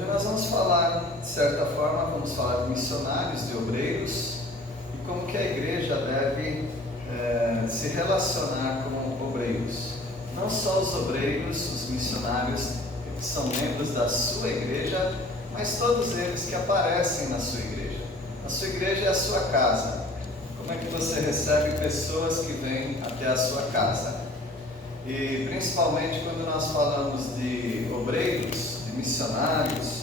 Hoje nós vamos falar, de certa forma, vamos falar de missionários, de obreiros e como que a igreja deve se relacionar com obreiros. Não só os obreiros, os missionários que são membros da sua igreja, mas todos eles que aparecem na sua igreja. A sua igreja é a sua casa. Como é que você recebe pessoas que vêm até a sua casa? E principalmente quando nós falamos de obreiros, de missionários,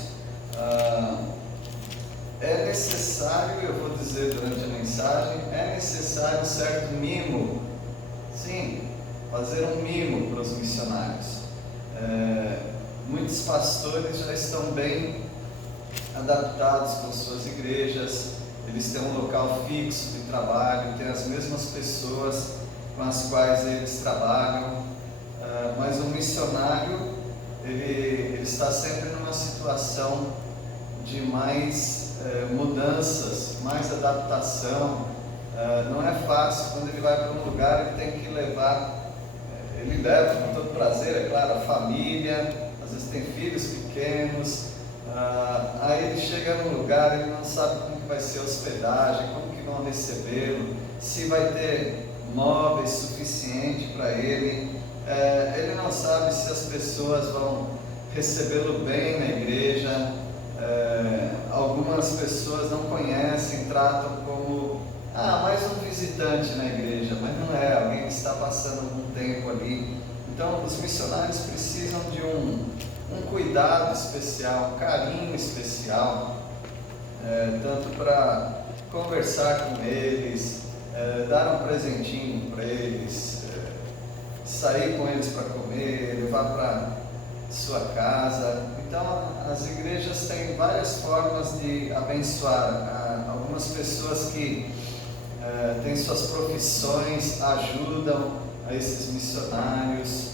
é necessário, eu vou dizer durante a mensagem, é necessário um certo mimo. Sim, fazer um mimo para os missionários. Muitos pastores já estão bem adaptados com suas igrejas, eles têm um local fixo de trabalho, têm as mesmas pessoas com as quais eles trabalham, mas o missionário ele está sempre numa situação de mais mudanças, mais adaptação. Não é fácil. Quando ele vai para um lugar, ele tem que levar, ele leva com todo prazer, é claro, a família, às vezes tem filhos pequenos, aí ele chega num lugar, ele não sabe como que vai ser a hospedagem, como que vão recebê-lo, se vai ter móveis suficiente para ele, ele não sabe se as pessoas vão recebê-lo bem na igreja. Algumas pessoas não conhecem, tratam como mais um visitante na igreja, mas não é, alguém que está passando algum tempo ali. Então os missionários precisam de um cuidado especial, um carinho especial, tanto para conversar com eles, dar um presentinho para eles, sair com eles para comer, levar para sua casa. Então as igrejas têm várias formas de abençoar. Algumas pessoas que têm suas profissões ajudam a esses missionários,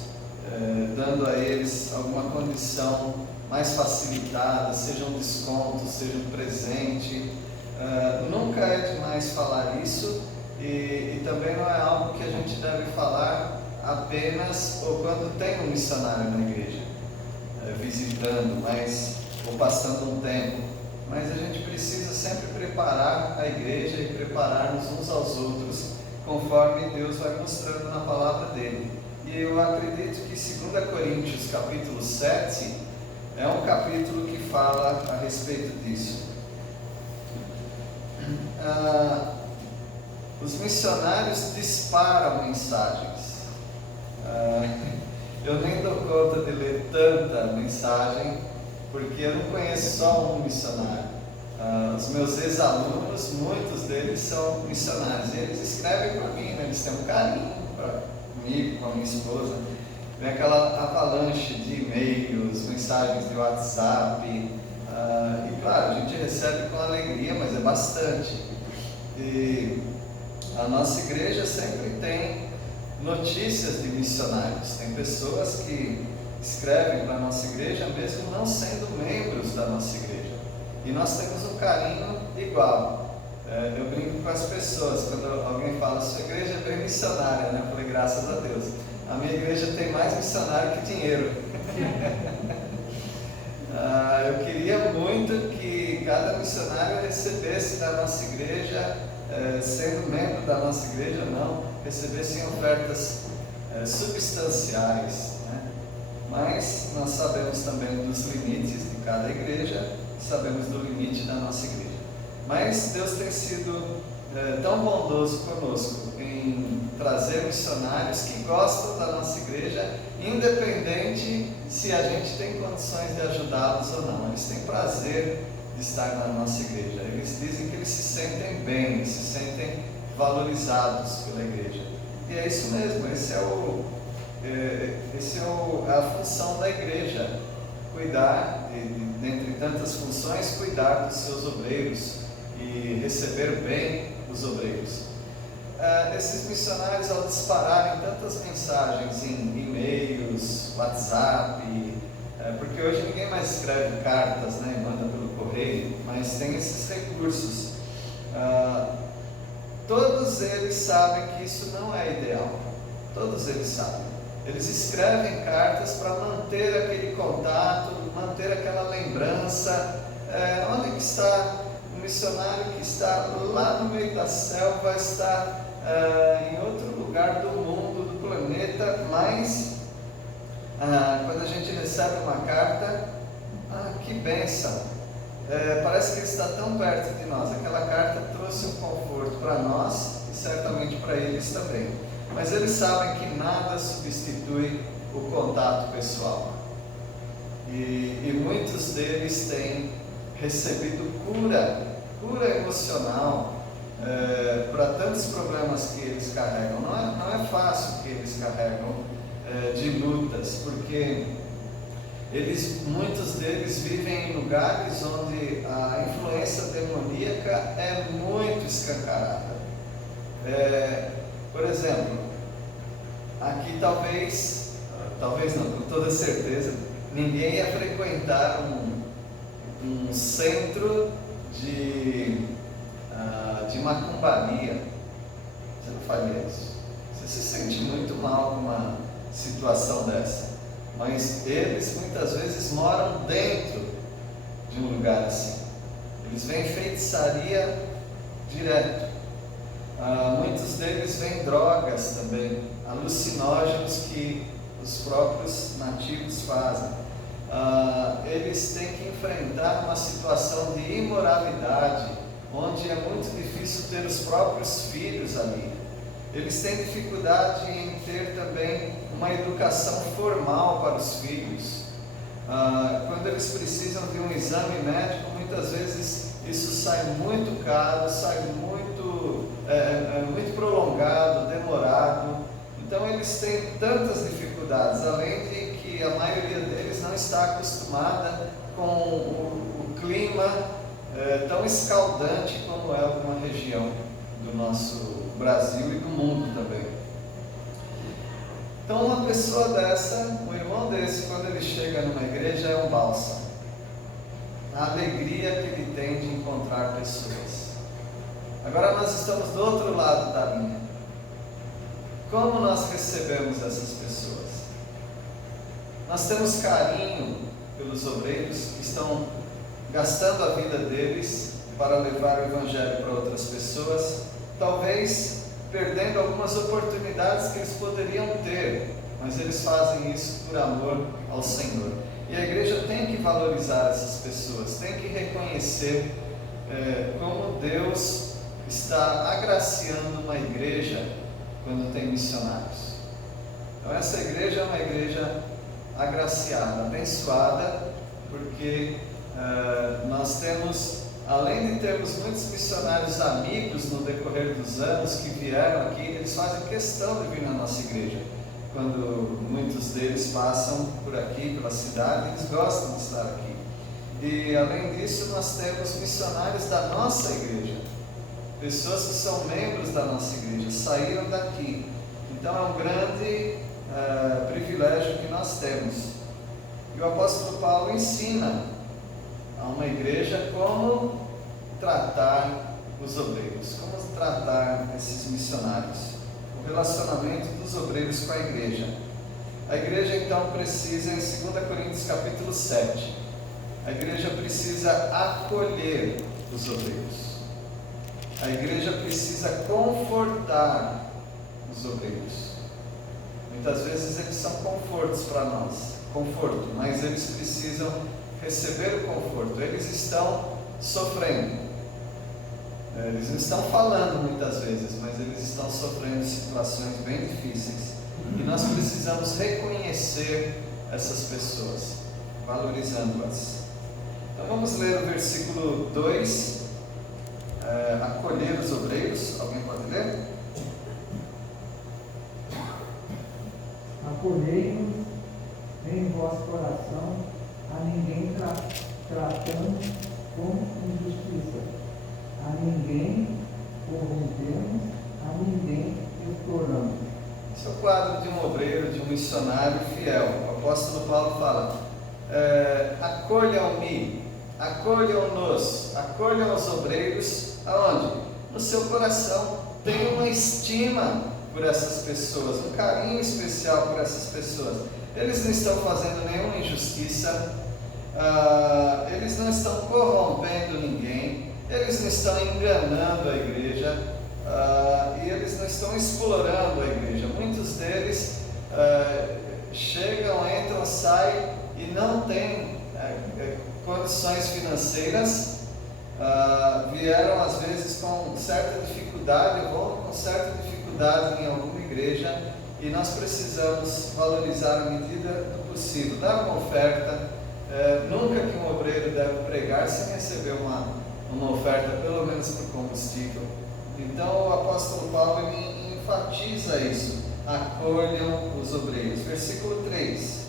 dando a eles alguma condição mais facilitada, seja um desconto, seja um presente. Nunca é demais falar isso, e também não é algo que a gente deve falar apenas ou quando tem um missionário na igreja, visitando, ou passando um tempo. Mas a gente precisa sempre preparar a igreja e preparar-nos uns aos outros, conforme Deus vai mostrando na palavra dele. E eu acredito que 2 Coríntios capítulo 7 é um capítulo que fala a respeito disso. Os missionários disparam mensagens. Eu nem dou conta de ler tanta mensagem, porque eu não conheço só um missionário. Os meus ex-alunos, muitos deles são missionários, e eles escrevem para mim, né? Eles têm um carinho comigo, com a minha esposa. Vem aquela avalanche de e-mails, mensagens de WhatsApp, e claro, a gente recebe com alegria, mas é bastante. E a nossa igreja sempre tem notícias de missionários. Tem pessoas que escrevem para a nossa igreja, mesmo não sendo membros da nossa igreja. E nós temos um carinho igual. Eu brinco com as pessoas, quando alguém fala, sua igreja é bem missionária, né? Eu falei, graças a Deus. A minha igreja tem mais missionário que dinheiro. Eu queria muito que cada missionário recebesse da nossa igreja, sendo membro da nossa igreja ou não, recebessem ofertas substanciais, né? Mas nós sabemos também dos limites de cada igreja, sabemos do limite da nossa igreja. Mas Deus tem sido tão bondoso conosco em trazer missionários que gostam da nossa igreja, independente se a gente tem condições de ajudá-los ou não. Eles têm prazer de estar na nossa igreja. Eles dizem que eles se sentem bem, eles se sentem valorizados pela igreja. E é isso mesmo, essa é a função da igreja, cuidar, dentre tantas funções, cuidar dos seus obreiros e receber bem os obreiros. Esses missionários, ao dispararem tantas mensagens em e-mails, WhatsApp, porque hoje ninguém mais escreve cartas, né, e manda pelo correio, mas tem esses recursos. Todos eles sabem que isso não é ideal. Todos eles sabem. Eles escrevem cartas para manter aquele contato, manter aquela lembrança. Onde que está o missionário que está lá no meio da selva, está em outro lugar do mundo, do planeta, mas quando a gente recebe uma carta, que bênção! Parece que ele está tão perto de nós. Aquela carta trouxe um conforto para nós e certamente para eles também. Mas eles sabem que nada substitui o contato pessoal. E muitos deles têm recebido cura emocional para tantos problemas que eles carregam. Não é fácil que eles carregam de lutas, porque muitos deles vivem em lugares onde a influência demoníaca é muito escancarada. Por exemplo, aqui talvez não, com toda certeza, ninguém ia frequentar um centro de macumbaria. Você não faria isso. Você se sente muito mal com uma situação dessa. Mas eles muitas vezes moram dentro de um lugar assim. Eles veem feitiçaria direto. Muitos deles veem drogas também, alucinógenos que os próprios nativos fazem. Eles têm que enfrentar uma situação de imoralidade, onde é muito difícil ter os próprios filhos ali. Eles têm dificuldade em ter também uma educação formal para os filhos. Quando eles precisam de um exame médico, muitas vezes isso sai muito caro, sai muito prolongado, demorado. Então eles têm tantas dificuldades, além de que a maioria deles não está acostumada com o clima tão escaldante como é alguma região do nosso Brasil e do mundo também. Então uma pessoa dessa, um irmão desse, quando ele chega numa igreja, é um bálsamo. A alegria que ele tem de encontrar pessoas. Agora nós estamos do outro lado da linha. Como nós recebemos essas pessoas? Nós temos carinho pelos obreiros que estão gastando a vida deles para levar o Evangelho para outras pessoas, talvez perdendo algumas oportunidades que eles poderiam ter, mas eles fazem isso por amor ao Senhor. E a igreja tem que valorizar essas pessoas, tem que reconhecer como Deus está agraciando uma igreja quando tem missionários. Então essa igreja é uma igreja agraciada, abençoada, porque nós temos, além de termos muitos missionários amigos no decorrer dos anos que vieram aqui, eles fazem questão de vir na nossa igreja. Quando muitos deles passam por aqui, pela cidade, eles gostam de estar aqui. E além disso, nós temos missionários da nossa igreja, pessoas que são membros da nossa igreja, saíram daqui. Então é um grande privilégio que nós temos. E o apóstolo Paulo ensina a uma igreja como tratar os obreiros, como tratar esses missionários, o relacionamento dos obreiros com a igreja. A igreja então precisa, em 2 Coríntios capítulo 7, a igreja precisa acolher os obreiros. A igreja precisa confortar os obreiros. Muitas vezes eles são confortos para nós, mas eles precisam receber o conforto. Eles estão sofrendo, eles não estão falando muitas vezes, mas eles estão sofrendo situações bem difíceis, e nós precisamos reconhecer essas pessoas, valorizando-as. Então vamos ler o versículo 2, acolher os obreiros. Alguém pode ler? Acolhei-nos em vosso coração, a ninguém tratando com injustiça, a ninguém corrompemos, a ninguém exploramos. Esse é o quadro de um obreiro, de um missionário fiel. O apóstolo Paulo fala: acolham-me, acolham-nos, acolham os obreiros. Aonde? No seu coração. Tenha uma estima por essas pessoas, um carinho especial por essas pessoas. Eles não estão fazendo nenhuma injustiça, eles não estão corrompendo ninguém, eles não estão enganando a igreja, e eles não estão explorando a igreja. Muitos deles chegam, entram, saem e não têm condições financeiras, vieram às vezes com certa dificuldade, vão com certa dificuldade em alguma igreja, e nós precisamos valorizar à medida do possível, dar uma oferta. Nunca que um obreiro deve pregar sem receber uma oferta, pelo menos por combustível. Então o apóstolo Paulo ele enfatiza isso: acolham os obreiros. Versículo 3.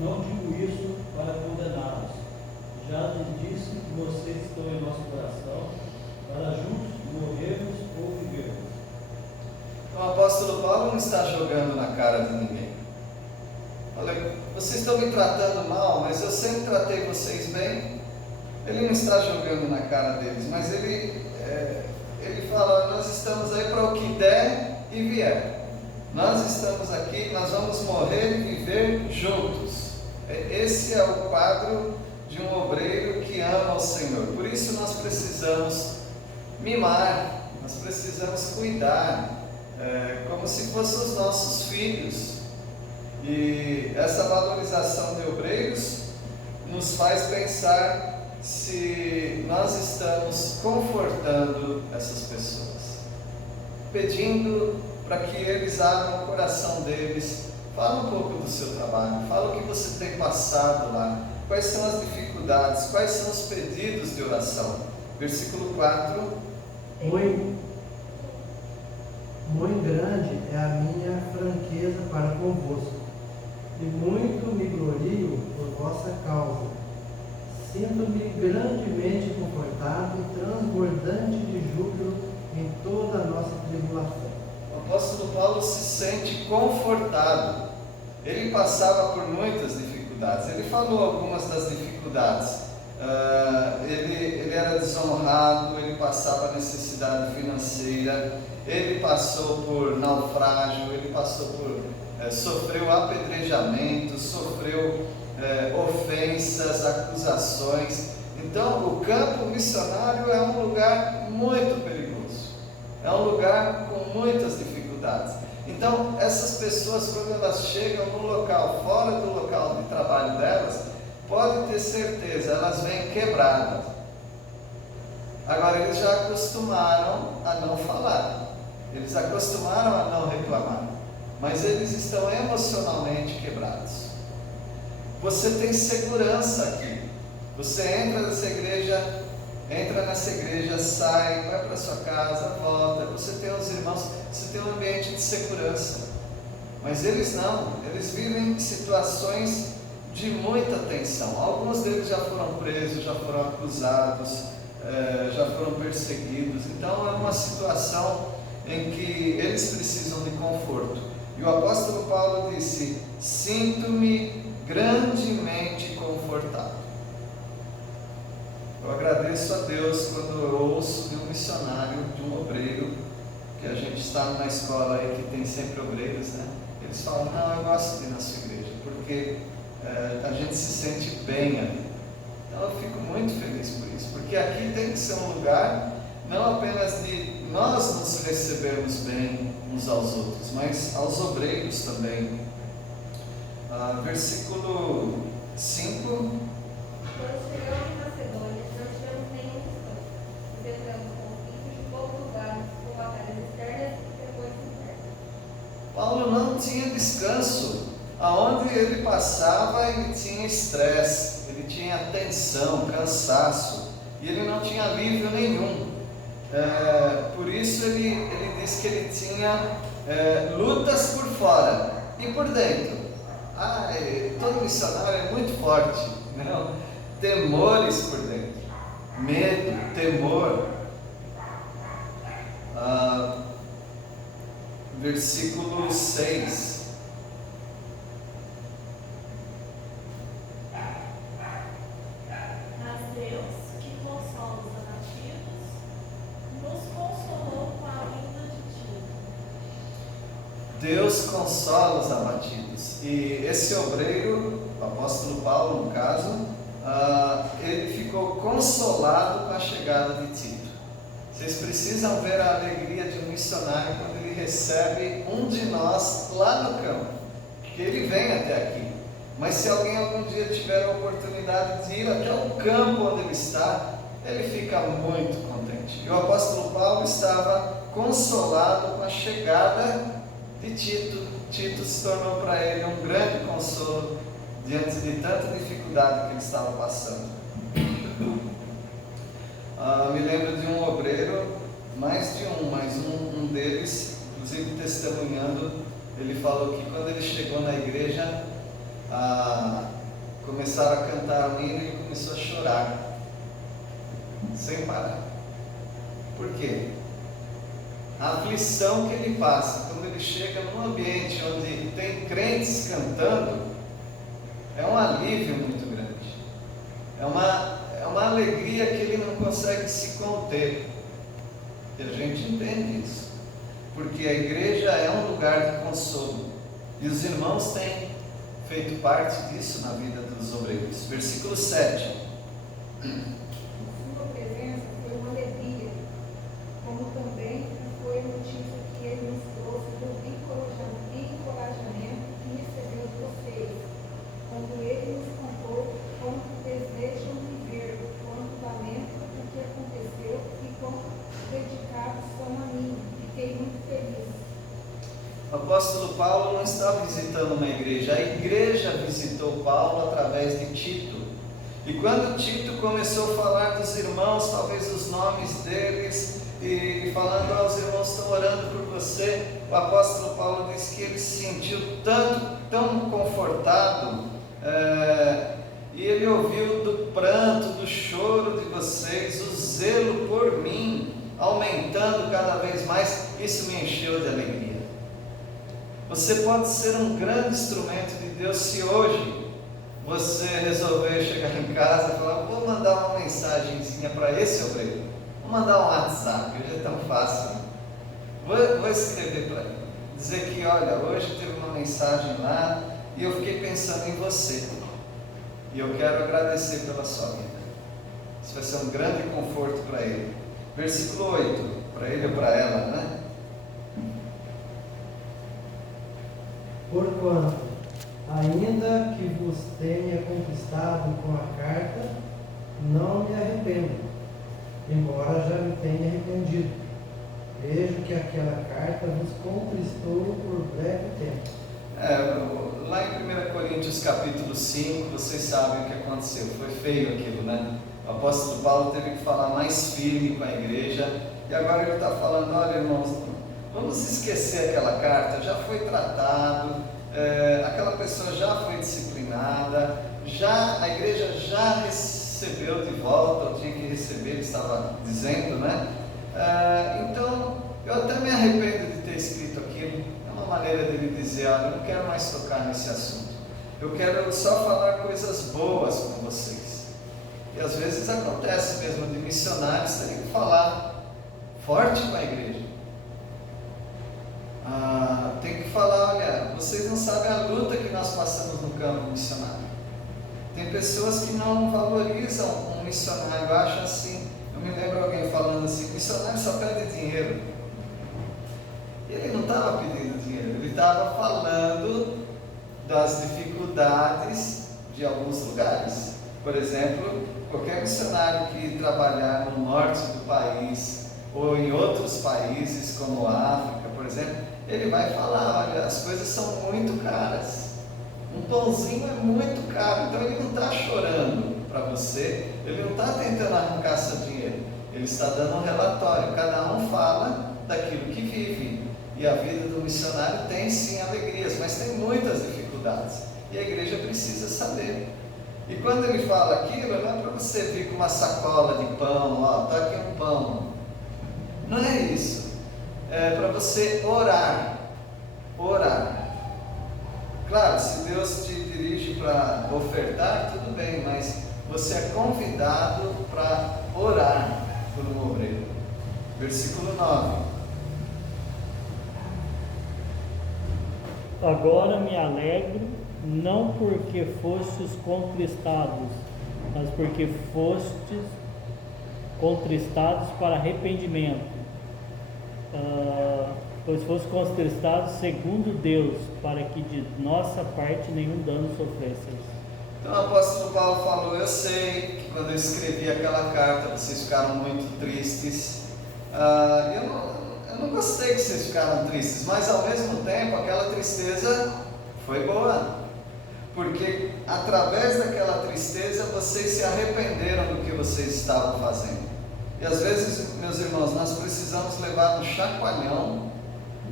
Não digo isso para condená-los, já lhes disse que vocês estão em nosso coração, para juntos morrermos ou vivermos. O apóstolo Paulo não está jogando na cara de ninguém. Olha, vocês estão me tratando mal, mas eu sempre tratei vocês bem. Ele não está jogando na cara deles, mas ele fala: nós estamos aí para o que der e vier. Nós estamos aqui, nós vamos morrer e viver juntos. Esse é o quadro de um obreiro que ama o Senhor. Por isso nós precisamos mimar, nós precisamos cuidar, como se fossem os nossos filhos. E essa valorização de obreiros nos faz pensar se nós estamos confortando essas pessoas, pedindo para que eles abram o coração deles. Fala um pouco do seu trabalho, fala o que você tem passado lá, quais são as dificuldades, quais são os pedidos de oração. Versículo 4. Muito grande é a minha franqueza para convosco, e muito me glorio por vossa causa. Sinto-me grandemente confortado e transbordante de júbilo em toda a nossa tribulação. O apóstolo Paulo se sente confortado. Ele passava por muitas dificuldades. Ele falou algumas das dificuldades. Ele era desonrado, ele passava necessidade financeira, ele passou por naufrágio, ele passou por sofreu apedrejamento, sofreu ofensas, acusações. Então o campo missionário é um lugar muito perigoso, é um lugar com muitas dificuldades. Então essas pessoas, quando elas chegam no local, fora do local de trabalho delas, pode ter certeza, elas vêm quebradas. Agora eles já acostumaram a não falar, eles acostumaram a não reclamar, mas eles estão emocionalmente quebrados. Você tem segurança aqui. Você entra nessa igreja, sai, vai para sua casa, volta. Você tem os irmãos, você tem um ambiente de segurança. Mas eles não, eles vivem em situações de muita tensão. Alguns deles já foram presos, já foram acusados, já foram perseguidos. Então é uma situação em que eles precisam de conforto. E o apóstolo Paulo disse: sinto-me grandemente confortado. Eu agradeço a Deus quando eu ouço de um missionário, de um obreiro, que a gente está numa escola aí que tem sempre obreiros, né? Eles falam: não, eu gosto de ir na sua igreja, porque a gente se sente bem ali. Então eu fico muito feliz por isso, porque aqui tem que ser um lugar não apenas de nós nos recebermos bem uns aos outros, mas aos obreiros também. Versículo 5. Quando chegamos em Macedônia, não tivemos nenhum descanso, enfrentando conflitos de poucos lugares, com batalhas externas e depois internas. Paulo não tinha descanso. Aonde ele passava, ele tinha estresse, ele tinha tensão, cansaço, e ele não tinha alívio nenhum. Por isso ele disse que ele tinha lutas por fora e por dentro. Todo missionário é muito forte, não? Temores por dentro, medo, temor. Versículo 6. Mas Deus, que consola os abatidos, nos consolou com a vinda de Tito. Deus consola os abatidos. E esse obreiro, o apóstolo Paulo, no caso, ele ficou consolado com a chegada de Tito. Vocês precisam ver a alegria de um missionário quando ele recebe um de nós lá no campo, porque ele vem até aqui. Mas se alguém algum dia tiver a oportunidade de ir até o campo onde ele está, ele fica muito contente. E o apóstolo Paulo estava consolado com a chegada de Tito. Tito se tornou para ele um grande consolo diante de tanta dificuldade que ele estava passando. Me lembro de um obreiro, mais de um, mas um deles, inclusive testemunhando, ele falou que quando ele chegou na igreja, começaram a cantar um hino e ele começou a chorar, sem parar. Por quê? A aflição que ele passa, quando ele chega num ambiente onde tem crentes cantando, é um alívio muito grande, é uma alegria que ele não consegue se conter, e a gente entende isso, porque a igreja é um lugar de consolo, e os irmãos têm feito parte disso na vida dos obreiros. Versículo 7. Sua presença foi uma alegria, como também foi a notícia que ele nos trouxe do encorajamento que recebeu de vocês, quando ele nos contou quanto desejam viver, quanto lamentam o que aconteceu e quanto dedicados são a mim. Fiquei muito feliz. O apóstolo Paulo não está visitando uma igreja, a igreja visitou Paulo através de Tito. E quando Tito começou a falar dos irmãos, talvez os nomes deles, e falando aos irmãos estão orando por você, o apóstolo Paulo disse que ele se sentiu tão confortado, e ele ouviu do pranto, do choro de vocês, o zelo por mim, aumentando cada vez mais. Isso me encheu de alegria. Você pode ser um grande instrumento de Deus se hoje você resolver chegar em casa e falar: vou mandar uma mensagenzinha para esse obreiro, vou mandar um WhatsApp, hoje é tão fácil, vou escrever para ele, dizer que olha, hoje teve uma mensagem lá e eu fiquei pensando em você e eu quero agradecer pela sua vida. Isso vai ser um grande conforto para ele. Versículo 8, para ele ou para ela, né? Porquanto, ainda que vos tenha conquistado com a carta, não me arrependo, embora já me tenha arrependido. Vejo que aquela carta vos contristou por breve tempo. Lá em 1 Coríntios capítulo 5, vocês sabem o que aconteceu, foi feio aquilo, né? O apóstolo Paulo teve que falar mais firme com a igreja, e agora ele está falando: olha, irmãos, vamos esquecer aquela carta, já foi tratado, aquela pessoa já foi disciplinada, a igreja já recebeu de volta, ou tinha que receber, ele estava dizendo, né? Então, eu até me arrependo de ter escrito aquilo. É uma maneira dele dizer: olha, eu não quero mais tocar nesse assunto, eu quero só falar coisas boas com vocês. E às vezes acontece mesmo de missionários terem que falar forte com a igreja. Tem que falar: olha, vocês não sabem a luta que nós passamos no campo missionário. Tem pessoas que não valorizam um missionário, acham assim. Eu me lembro alguém falando assim: missionário só pede dinheiro. E ele não estava pedindo dinheiro, ele estava falando das dificuldades de alguns lugares. Por exemplo, qualquer missionário que trabalhar no norte do país ou em outros países como a África, por exemplo, ele vai falar: olha, as coisas são muito caras, um pãozinho é muito caro. Então ele não está chorando para você, ele não está tentando arrancar seu dinheiro, ele está dando um relatório, cada um fala daquilo que vive, e a vida do missionário tem sim alegrias, mas tem muitas dificuldades, e a igreja precisa saber. E quando ele fala aquilo, não é para você vir com uma sacola de pão, ó, está aqui um pão, não é isso. É para você orar. Claro, se Deus te dirige para ofertar, tudo bem, mas você é convidado para orar por um obreiro. Versículo 9. Agora me alegro, não porque fostes contristados, mas porque fostes contristados para arrependimento. Pois foste contristados segundo Deus, para que de nossa parte nenhum dano sofresseis. Então o apóstolo Paulo falou: eu sei que quando eu escrevi aquela carta vocês ficaram muito tristes. Eu não gostei que vocês ficaram tristes, mas ao mesmo tempo aquela tristeza foi boa, porque através daquela tristeza vocês se arrependeram do que vocês estavam fazendo. E às vezes, meus irmãos, nós precisamos levar um chacoalhão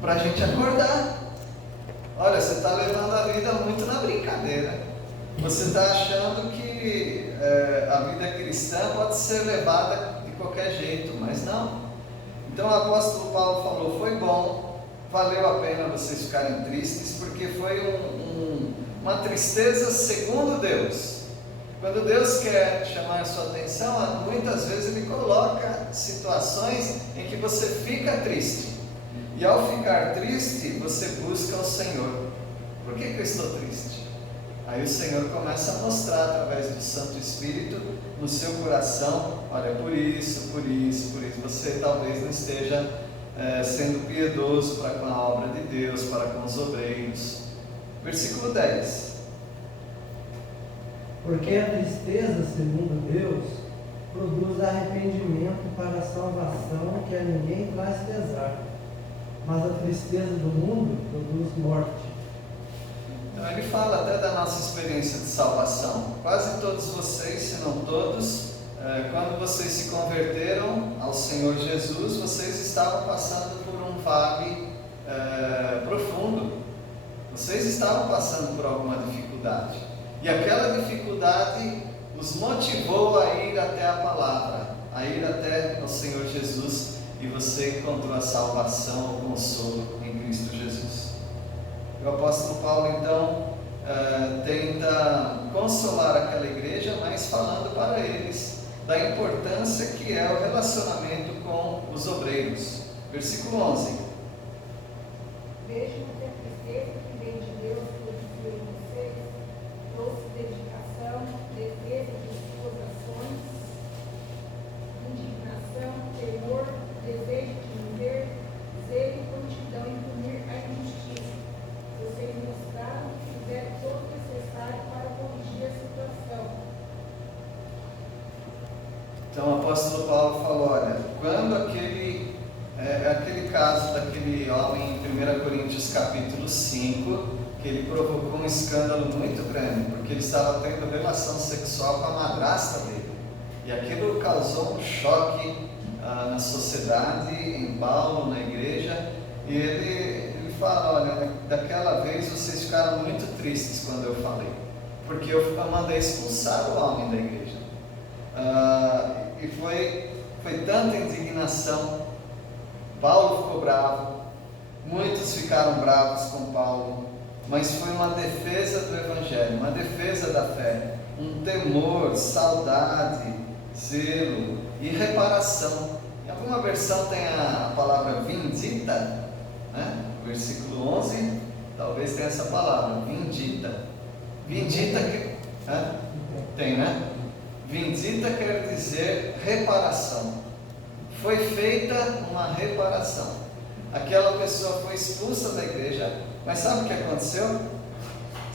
para a gente acordar. Olha, você está levando a vida muito na brincadeira. Você está achando que a vida cristã pode ser levada de qualquer jeito, mas não. Então o apóstolo Paulo falou: foi bom, valeu a pena vocês ficarem tristes, porque foi uma tristeza segundo Deus. Quando Deus quer chamar a sua atenção, muitas vezes Ele coloca situações em que você fica triste. E ao ficar triste, você busca o Senhor. Por que eu estou triste? Aí o Senhor começa a mostrar através do Santo Espírito no seu coração: olha, por isso, você talvez não esteja sendo piedoso para com a obra de Deus, para com os obreiros. Versículo 10. Porque a tristeza, segundo Deus, produz arrependimento para a salvação, que a ninguém traz pesar. Mas a tristeza do mundo produz morte. Então ele fala até da nossa experiência de salvação. Quase todos vocês, se não todos, quando vocês se converteram ao Senhor Jesus, vocês estavam passando por um vale profundo. Vocês estavam passando por alguma dificuldade. E aquela dificuldade os motivou a ir até a palavra, a ir até o Senhor Jesus, e você encontrou a salvação, o consolo em Cristo Jesus. O apóstolo Paulo então tenta consolar aquela igreja, mas falando para eles da importância que é o relacionamento com os obreiros. Versículo 11. Vejo que a tristeza que vem de Deus produziu em vocês trouxe dedicação, defesa de suas ações, indignação, temor, desejo de viver, zelo e prontidão em punir a injustiça. Vocês mostraram que fizeram todo o necessário para corrigir a situação. Então o apóstolo Paulo falou: olha, quando aquele caso daquele homem em 1 Coríntios capítulo 5, que ele provocou um escândalo muito grande, porque ele estava tendo relação sexual com a madrasta dele, e aquilo causou um choque na sociedade, em Paulo, na igreja, e ele fala: olha, daquela vez vocês ficaram muito tristes quando eu falei, porque eu mandei expulsar o homem da igreja, e foi tanta indignação. Paulo ficou bravo, muitos ficaram bravos com Paulo, mas foi uma defesa do Evangelho, uma defesa da fé, um temor, saudade, zelo e reparação. Em alguma versão tem a palavra vindita, né? No versículo 11, talvez tenha essa palavra, vindita. Vindita tem, né? Vindita quer dizer reparação. Foi feita uma reparação. Aquela pessoa foi expulsa da igreja, mas sabe o que aconteceu?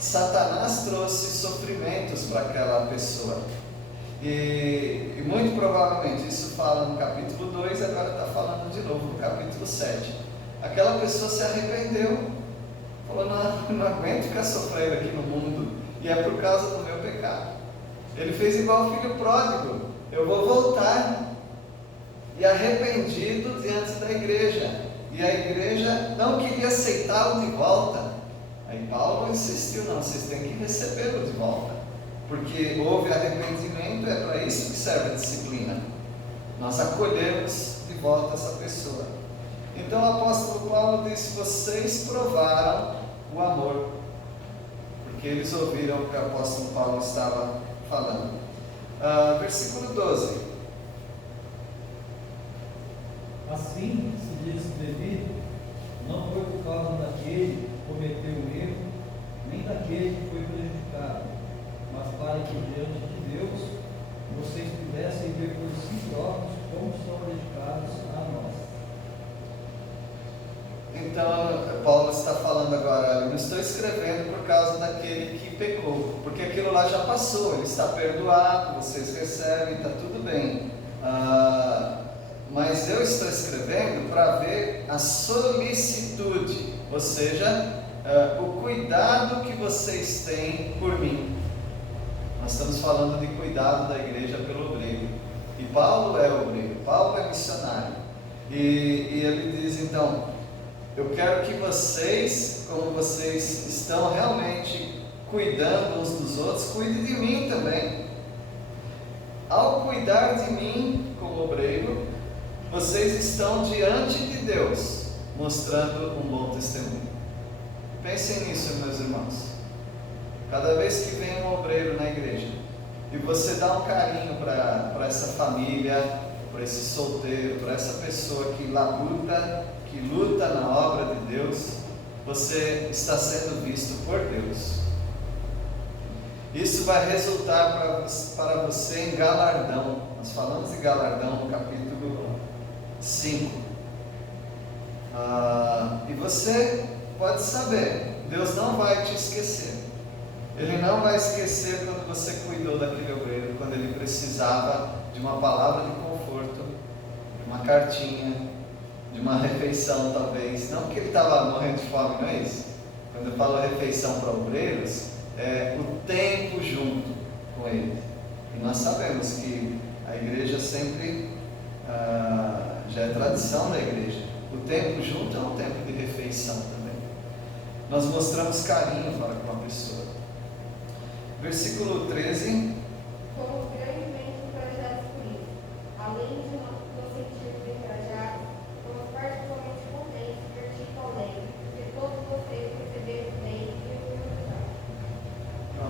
Satanás trouxe sofrimentos para aquela pessoa. E muito provavelmente, isso fala no capítulo 2, agora está falando de novo no capítulo 7. Aquela pessoa se arrependeu, falou: não aguento ficar sofrendo aqui no mundo, e é por causa do meu pecado. Ele fez igual o filho pródigo: eu vou voltar. E arrependido diante da igreja, e a igreja não queria aceitá-lo de volta. Aí Paulo insistiu: não, vocês têm que recebê-lo de volta, porque houve arrependimento, é para isso que serve a disciplina, nós acolhemos de volta essa pessoa. Então o apóstolo Paulo disse: vocês provaram o amor, porque eles ouviram o que o apóstolo Paulo estava falando. Versículo 12. Assim se diz escrevido, não foi por causa daquele cometeu um erro, nem daquele que foi prejudicado, mas para que diante de Deus vocês pudessem ver por si próprios como são dedicados a nós. Então, Paulo está falando agora, eu não estou escrevendo por causa daquele que pecou, porque aquilo lá já passou, ele está perdoado, vocês recebem, está tudo bem. Mas eu estou escrevendo para ver a solicitude, ou seja, o cuidado que vocês têm por mim. Nós estamos falando de cuidado da igreja pelo obreiro. E Paulo é obreiro, Paulo é missionário. E ele diz então, eu quero que vocês, como vocês estão realmente cuidando uns dos outros, cuidem de mim também. Ao cuidar de mim como obreiro, vocês estão diante de Deus, mostrando um bom testemunho. Pensem nisso, meus irmãos. Cada vez que vem um obreiro na igreja, e você dá um carinho para essa família, para esse solteiro, para essa pessoa que luta na obra de Deus, você está sendo visto por Deus. Isso vai resultar para você em galardão. Nós falamos de galardão no capítulo 5. E você pode saber, Deus não vai te esquecer. Ele não vai esquecer quando você cuidou daquele obreiro, quando ele precisava de uma palavra de conforto, de uma cartinha, de uma refeição talvez. Não porque ele estava morrendo de fome, não é isso? Quando eu falo refeição para obreiros, é o tempo junto com ele. E nós sabemos que a igreja sempre, já é tradição da igreja, o tempo junto é um tempo de refeição também. Nós mostramos carinho para com a pessoa. Versículo 13. Fomos grandemente encorajados por isso. Além de nos sentirmos encorajados, fomos particularmente contentes de ter Tito alegre, porque todos vocês receberam bem e o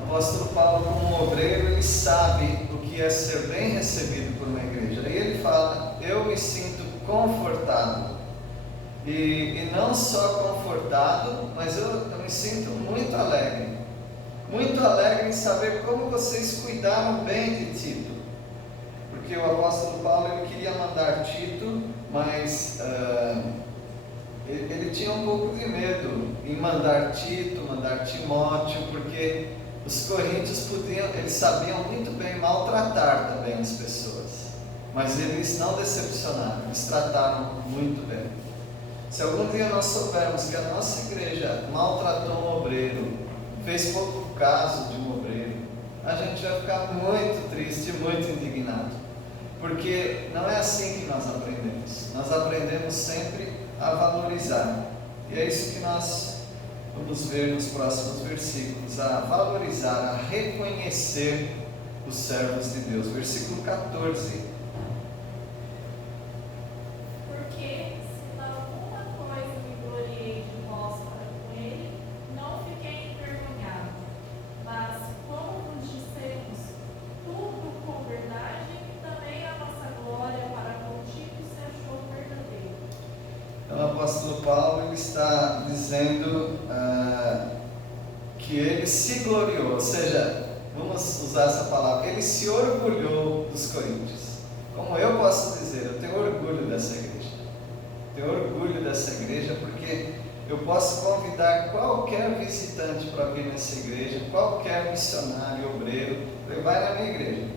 O apóstolo Paulo, como obreiro, ele sabe o que é ser bem recebido por uma igreja. E ele fala, eu me sinto confortado. E não só confortado, mas eu me sinto muito alegre. Muito alegre em saber como vocês cuidaram bem de Tito. Porque o apóstolo Paulo, ele queria mandar Tito, mas ele tinha um pouco de medo em mandar Tito, mandar Timóteo, porque os coríntios eles sabiam muito bem maltratar também as pessoas. Mas eles não decepcionaram, eles trataram muito bem. Se algum dia nós soubermos que a nossa igreja maltratou um obreiro, fez pouco caso de um obreiro, a gente vai ficar muito triste, muito indignado, porque não é assim que nós aprendemos sempre a valorizar, e é isso que nós vamos ver nos próximos versículos, a valorizar, a reconhecer os servos de Deus. Versículo 14. Porque se alguma coisa me gloriei de vós para com ele, não fiquei envergonhado. Mas como vos dissemos tudo com verdade, também a nossa glória para contigo se achou verdadeira. Então, o apóstolo Paulo, ele está dizendo que ele se gloriou, ou seja, vamos usar essa palavra, ele se orgulhou dos coríntios. Como eu posso dizer, eu tenho orgulho dessa igreja. Tenho orgulho dessa igreja porque eu posso convidar qualquer visitante para vir nessa igreja, qualquer missionário, obreiro, ele vai na minha igreja.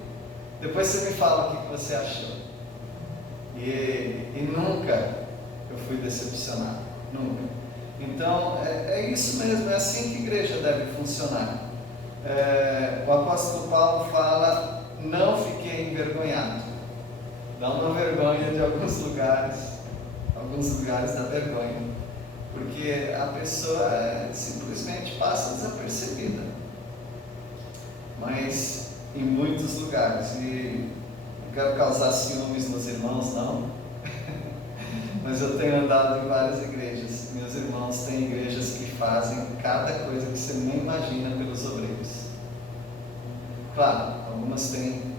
Depois você me fala o que você achou. E nunca eu fui decepcionado, nunca. Então, é isso mesmo, é assim que a igreja deve funcionar. O apóstolo Paulo fala, não fiquei envergonhado. Dá uma vergonha de alguns lugares da vergonha, porque a pessoa simplesmente passa desapercebida. Mas em muitos lugares, e não quero causar ciúmes nos irmãos, não, mas eu tenho andado em várias igrejas. Meus irmãos têm igrejas que fazem cada coisa que você nem imagina pelos obreiros. Claro, algumas têm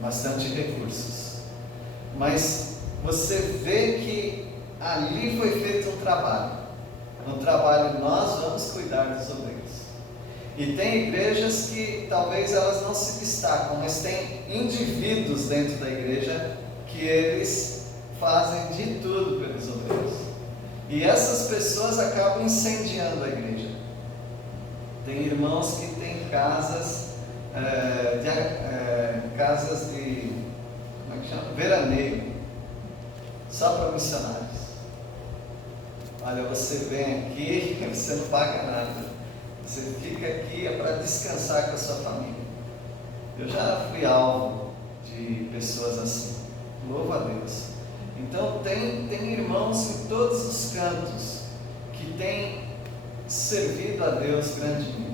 bastante recursos, mas você vê que ali foi feito um trabalho. No trabalho nós vamos cuidar dos obreiros. E tem igrejas que talvez elas não se destacam, mas tem indivíduos dentro da igreja que eles fazem de tudo pelos obreiros. E essas pessoas acabam incendiando a igreja. Tem irmãos que têm casas casas de, como é que chama? Veraneio, só para missionários. Olha, você vem aqui, você não paga nada, você fica aqui é para descansar com a sua família. Eu já fui alvo de pessoas assim, louvo a Deus. Então tem irmãos em todos os cantos que têm servido a Deus grandemente.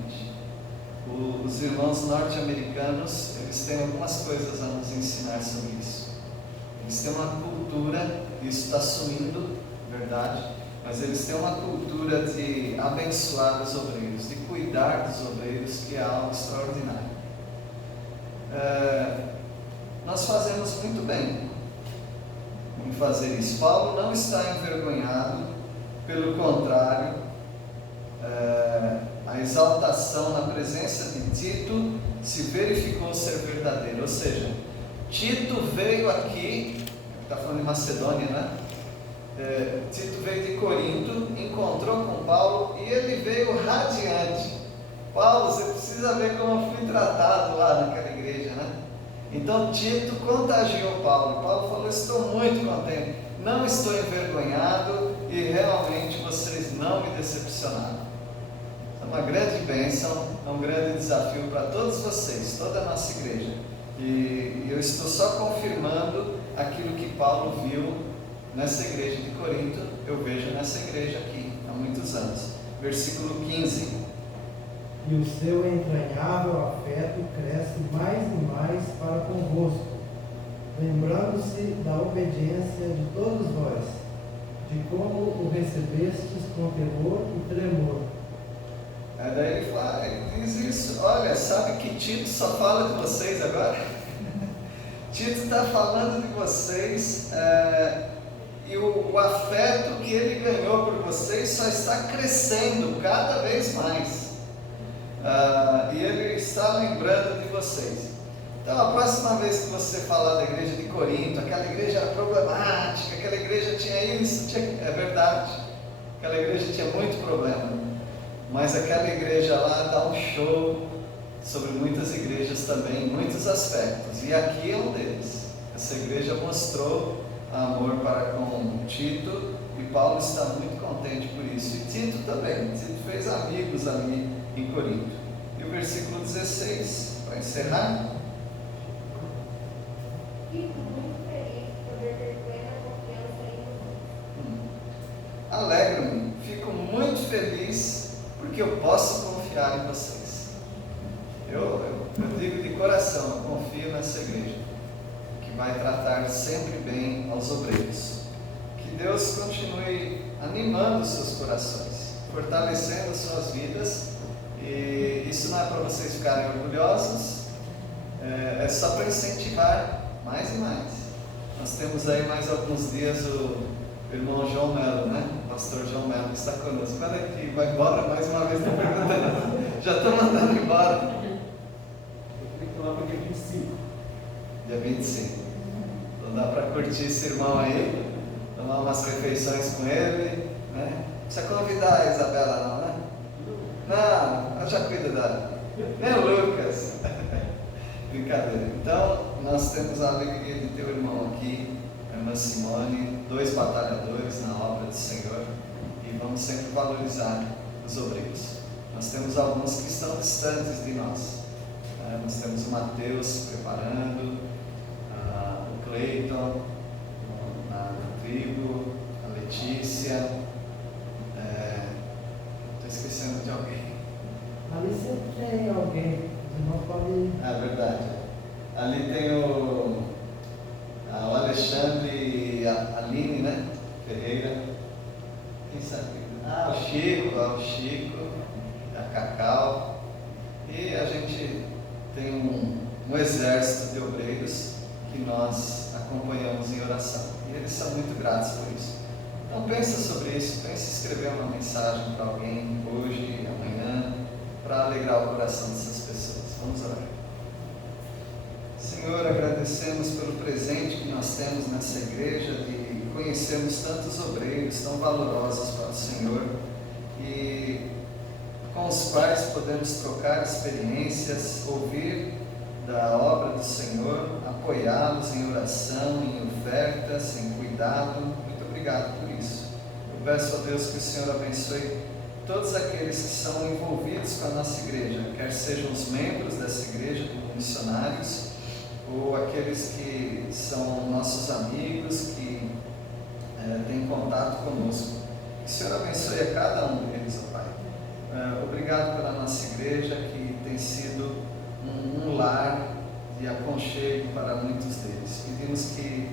Os irmãos norte-americanos, eles têm algumas coisas a nos ensinar sobre isso. Eles têm uma cultura, isso está sumindo, verdade, mas eles têm uma cultura de abençoar os obreiros, de cuidar dos obreiros, que é algo extraordinário. Nós fazemos muito bem em fazer isso. Paulo não está envergonhado, pelo contrário, a exaltação na presença de Tito se verificou ser verdadeira. Ou seja, Tito veio aqui, está falando de Macedônia, né? Tito veio de Corinto, encontrou com Paulo e ele veio radiante. Paulo, você precisa ver como eu fui tratado lá naquela igreja, né? Então Tito contagiou Paulo. Paulo falou: estou muito contente, não estou envergonhado e realmente vocês não me decepcionaram. É uma grande bênção, é um grande desafio para todos vocês, toda a nossa igreja. E eu estou só confirmando aquilo que Paulo viu nessa igreja de Corinto, eu vejo nessa igreja aqui, há muitos anos. Versículo 15. E o seu entranhável afeto cresce mais e mais para convosco, lembrando-se da obediência de todos vós, de como o recebestes com temor e tremor. Daí ele fala, ele diz isso: olha, sabe que Tito só fala de vocês agora? Tito está falando de vocês, e o afeto que ele ganhou por vocês só está crescendo cada vez mais. E ele está lembrando de vocês. Então, a próxima vez que você falar da igreja de Corinto, aquela igreja era problemática, aquela igreja tinha isso, é verdade, aquela igreja tinha muito problema, mas aquela igreja lá dá um show sobre muitas igrejas também, em muitos aspectos, e aqui é um deles. Essa igreja mostrou amor para com Tito, e Paulo está muito contente por isso, e Tito também. Tito fez amigos ali em Corinto. E o versículo 16, para encerrar: Fico muito feliz por poder ter plena confiança em vocês. Alegro-me, fico muito feliz porque eu posso confiar em vocês. Eu digo de coração, eu confio nessa igreja, que vai tratar sempre bem aos obreiros. Que Deus continue animando seus corações, fortalecendo suas vidas. E isso não é para vocês ficarem orgulhosos, é só para incentivar mais e mais. Nós temos aí mais alguns dias o irmão João Melo, né? O pastor João Melo, que está conosco. Quando é que vai embora? Mais uma vez estou perguntando. Já estou mandando embora. Eu tenho que ir lá para o dia 25. Dia 25. Então dá para curtir esse irmão aí, tomar umas refeições com ele, né? Não precisa convidar a Isabela não, né? Não, ela já cuida dela. Nem o Lucas. Brincadeira. Então, nós temos a alegria de ter o irmão aqui, a irmã Simone, 2 batalhadores na obra do Senhor, e vamos sempre valorizar os obreiros. Nós temos alguns que estão distantes de nós. Nós temos o Mateus preparando, o Cleiton na tribo, a Letícia. Estou esquecendo de alguém. Ali sempre tem alguém, os irmãos podem ir. É verdade. Ali tem o Alexandre e a Aline, né? Ferreira. Quem sabe? O Chico, a Cacau. E a gente tem um exército de obreiros que nós acompanhamos em oração. E eles são muito gratos por isso. Então pensa sobre isso, pense em escrever uma mensagem para alguém hoje, amanhã, para alegrar o coração dessas pessoas. Vamos orar. Senhor, agradecemos pelo presente que nós temos nessa igreja de conhecermos tantos obreiros tão valorosos para o Senhor e com os quais podemos trocar experiências, ouvir da obra do Senhor, apoiá-los em oração, em ofertas, em cuidado. Muito obrigado por isso. Eu peço a Deus que o Senhor abençoe todos aqueles que são envolvidos com a nossa igreja, quer sejam os membros dessa igreja, como missionários, ou aqueles que são nossos amigos, que têm contato conosco. Que o Senhor abençoe a cada um deles, ó Pai. Obrigado pela nossa igreja, que tem sido um lar de aconchego para muitos deles. Pedimos que,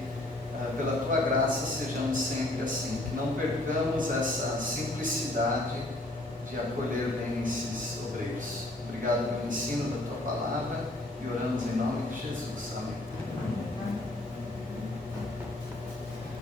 pela Tua graça, sejamos sempre assim, que não percamos essa simplicidade de acolher bem esses obreiros. Obrigado pelo ensino da Tua palavra e oramos em nome de Jesus. Amém.